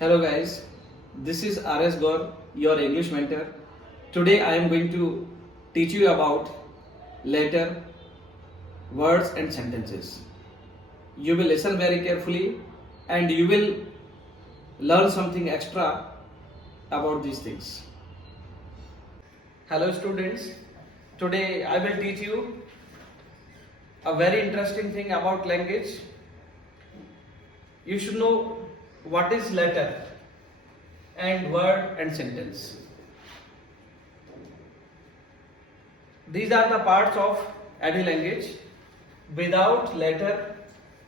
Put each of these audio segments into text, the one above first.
Hello guys, this is RS Gaur, your English mentor. Today I am going to teach you about letter, words and sentences. You will listen very carefully and you will learn something extra about these things. Hello students, today I will teach you a very interesting thing about language. You should know what is letter and word and sentence. These are the parts of any language. Without letter,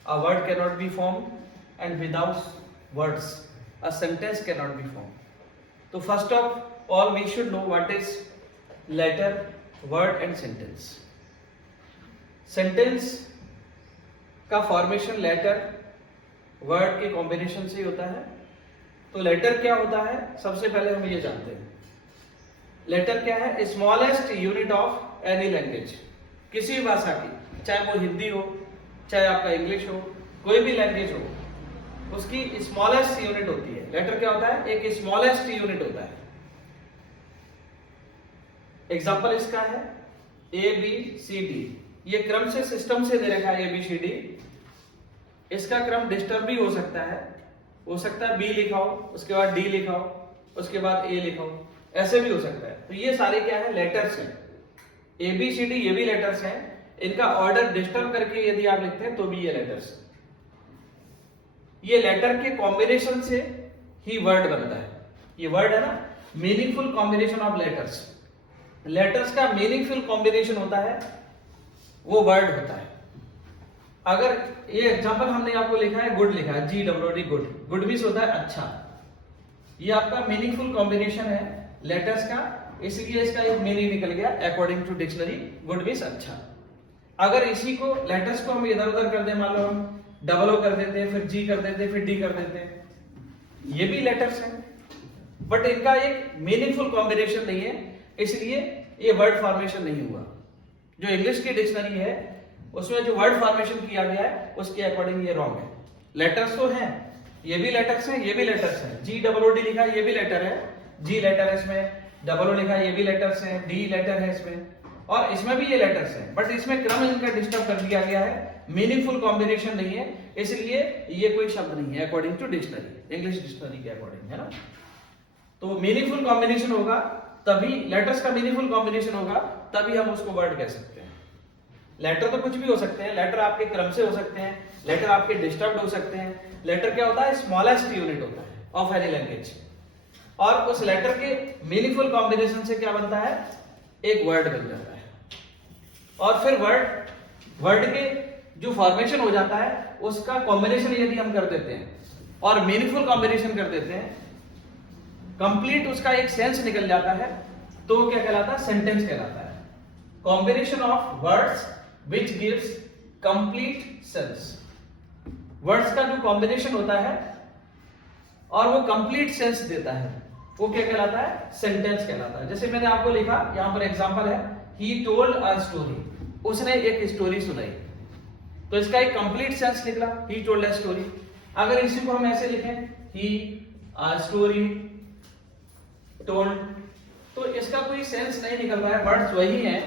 a word cannot be formed, and without words, a sentence cannot be formed. So first of all, we should know what is letter, word and sentence. Sentence का formation letter word के combination से ही होता है. तो letter क्या होता है, सबसे पहले हम ये जानते हैं. लेटर क्या है? Smallest unit of any language. किसी भी भाषा की, चाहे वो हिंदी हो, चाहे आपका इंग्लिश हो, कोई भी लैंग्वेज हो, उसकी स्मॉलेस्ट यूनिट होती है. लेटर क्या होता है? एक स्मॉलेस्ट यूनिट होता है. एग्जाम्पल इसका है ABCD. ये क्रम से सिस्टम से दे रखा है ABCD. इसका क्रम डिस्टर्ब भी हो सकता है B लिखा हो, उसके बाद D लिखा हो, उसके बाद A लिखा हो, ऐसे भी हो सकता है. तो ये सारे क्या है? लेटर्स हैं. ABCD ये भी लेटर्स हैं. इनका ऑर्डर डिस्टर्ब करके यदि आप लिखते हैं तो भी ये लेटर्स. ये लेटर के कॉम्बिनेशन से ही वर्ड बनता है. ये वर्ड है ना, meaningful combination of letters. Letters का मीनिंगफुल कॉम्बिनेशन होता है, वो वर्ड होता है. अगर ये एग्जांपल हमने आपको लिखा है, गुड लिखा है, GWD गुड. गुड मीन्स होता है अच्छा. ये आपका मीनिंगफुल कॉम्बिनेशन है लेटर्स का, इसलिए इसका एक मीनिंग निकल गया according to dictionary. Good means अच्छा. अगर इसी को लेटर्स को हम इधर उधर कर दें, मान लो हम डबल O कर देते हैं, फिर G कर देते हैं, फिर D कर देते हैं, ये भी लेटर्स हैं, बट इनका एक मीनिंगफुल कॉम्बिनेशन नहीं है, इसलिए ये वर्ड फॉर्मेशन नहीं हुआ. जो इंग्लिश की डिक्शनरी है उसमें जो वर्ड फॉर्मेशन किया गया है उसके अकॉर्डिंग ये रॉन्ग है. लेटर्स तो हैं, ये भी लेटर्स हैं, ये भी लेटर्स हैं. GWD लिखा है, ये भी लेटर है. G लेटर है इसमें. O लिखा है, ये भी लेटर्स हैं. D लेटर है इसमें, और इसमें भी ये लेटर्स हैं, बट इसमें क्रम इनका डिस्टर्ब कर दिया गया है. मीनिंगफुल कॉम्बिनेशन नहीं है, इसलिए ये कोई शब्द नहीं है according to dictionary, English dictionary के अकॉर्डिंग, है ना. तो मीनिंगफुल कॉम्बिनेशन होगा तभी, लेटर्स का मीनिंगफुल कॉम्बिनेशन होगा तभी हम उसको वर्ड कह सकते हैं. लेटर तो कुछ भी हो सकते हैं. लेटर आपके क्रम से हो सकते हैं, लेटर आपके डिस्टर्ब हो सकते हैं. लेटर क्या होता है? स्मॉलेस्ट यूनिट होता है ऑफ एनी लैंग्वेज, और उस लेटर के मीनिंगफुल कॉम्बिनेशन से क्या बनता है? एक वर्ड बन जाता है. और फिर वर्ड के जो फॉर्मेशन हो जाता है उसका कॉम्बिनेशन यदि हम कर देते हैं और मीनिंगफुल कॉम्बिनेशन कर देते हैं, कंप्लीट उसका एक सेंस निकल जाता है, तो वो क्या कहलाता है? सेंटेंस कहलाता है. Combination of words which gives complete sense. Words का जो कॉम्बिनेशन होता है और वो कंप्लीट सेंस देता है, वो क्या कहलाता है? सेंटेंस कहलाता है. जैसे मैंने आपको लिखा, यहां पर एग्जांपल है, he told a story. उसने एक स्टोरी सुनाई, तो इसका एक कंप्लीट सेंस निकला, he told a story. अगर इसी को हम ऐसे लिखें, he a story told, तो इसका कोई सेंस नहीं निकल रहा है. वर्ड्स वही हैं,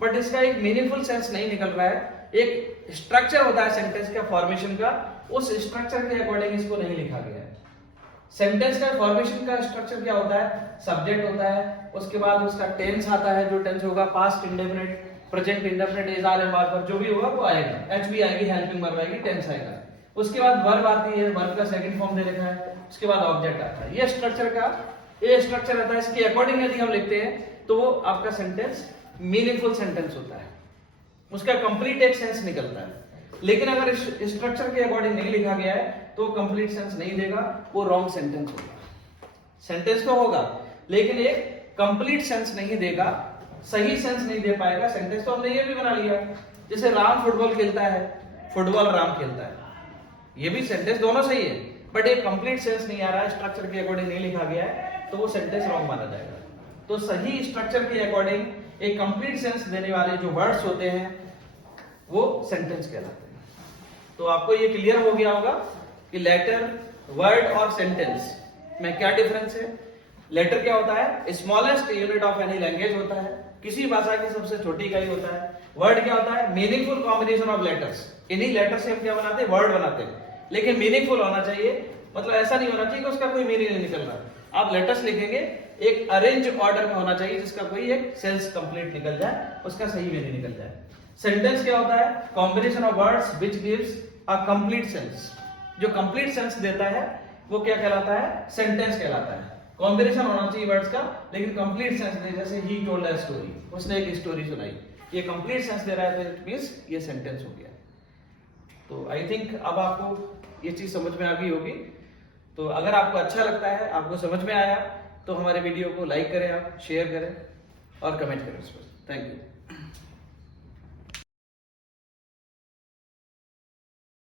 बट इसका एक मीनिंगफुल सेंस नहीं निकल रहा है. एक स्ट्रक्चर होता है सेंटेंस का फॉर्मेशन का, उस स्ट्रक्चर के अकॉर्डिंग इसको नहीं लिखा गया है. सेंटेंस का फॉर्मेशन का स्ट्रक्चर क्या होता है? सब्जेक्ट होता है, उसके बाद उसका टेंस आता है, जो टेंस होगा past indefinite, present indefinite, is are and verb, जो भी होगा वो आएगा. HB आएगी, हेल्पिंग वर्ब आएगी, टेंस आएगा. उसके बाद वर्ब आती है, वर्ब का सेकंड फॉर्म दे रखा है, उसके बाद ऑब्जेक्ट आता है. ये स्ट्रक्चर का ये स्ट्रक्चर आता है. इसके अकॉर्डिंग यदि हम लिखते हैं तो वो आपका सेंटेंस मीनिंगफुल सेंटेंस होता है, उसका कंप्लीट एक सेंस निकलता है. लेकिन अगर इस स्ट्रक्चर के अकॉर्डिंग नहीं लिखा गया है तो कंप्लीट सेंस नहीं देगा, वो रॉन्ग सेंटेंस होगा. सेंटेंस तो होगा लेकिन एक कंप्लीट सेंस नहीं देगा, सही सेंस नहीं दे पाएगा. सेंटेंस तो हमने ये भी बना लिया, जैसे राम फुटबॉल खेलता है, फुटबॉल राम खेलता है, ये भी सेंटेंस दोनों सही है, बट एक कंप्लीट सेंस नहीं आ रहा है, स्ट्रक्चर के अकॉर्डिंग नहीं लिखा गया है, तो वो सेंटेंस रॉन्ग माना जाएगा. तो सही स्ट्रक्चर के अकॉर्डिंग एक कंप्लीट सेंस देने वाले जो वर्ड्स होते हैं वो सेंटेंस कहलाते हैं. तो आपको ये क्लियर हो गया होगा कि लेटर, वर्ड और सेंटेंस में क्या डिफरेंस है? लेटर क्या होता है? Smallest unit of any language होता है, किसी भाषा की सबसे छोटी इकाई होता है। वर्ड क्या होता है? Meaningful combination of letters. इन्हीं लेटर से हम क्या बनाते हैं? वर्ड बनाते हैं। लेकिन मीनिंगफुल होना चाहिए, मतलब ऐसा नहीं होना चाहिए कि उसका कोई मीनिंग नहीं निकल रहा। आप लेटर्स लिखेंगे एक अरेंज ऑर्डर में होना चाहिए, जिसका कोई एक सेंस कंप्लीट निकल जाए, उसका सही मीनिंग निकल जाए। सेंटेंस क्या होता है? Combination of words which gives a complete sense. जो कंप्लीट सेंस देता है वो क्या कहलाता है? सेंटेंस कहलाता है। कॉम्बिनेशन होना चाहिए वर्ड्स का, लेकिन कंप्लीट सेंस दे, जैसे ही टोल्ड अ स्टोरी, उसने एक स्टोरी सुनाई, ये कंप्लीट सेंस दे रहा है तो इट मींस ये सेंटेंस हो गया। तो आई थिंक अब आपको ये चीज समझ में आ गई होगी। तो अगर आपको अच्छा लगता है, आपको समझ में आया, तो हमारे वीडियो को लाइक करें, आप शेयर करें और कमेंट करें उस पर। Thank you.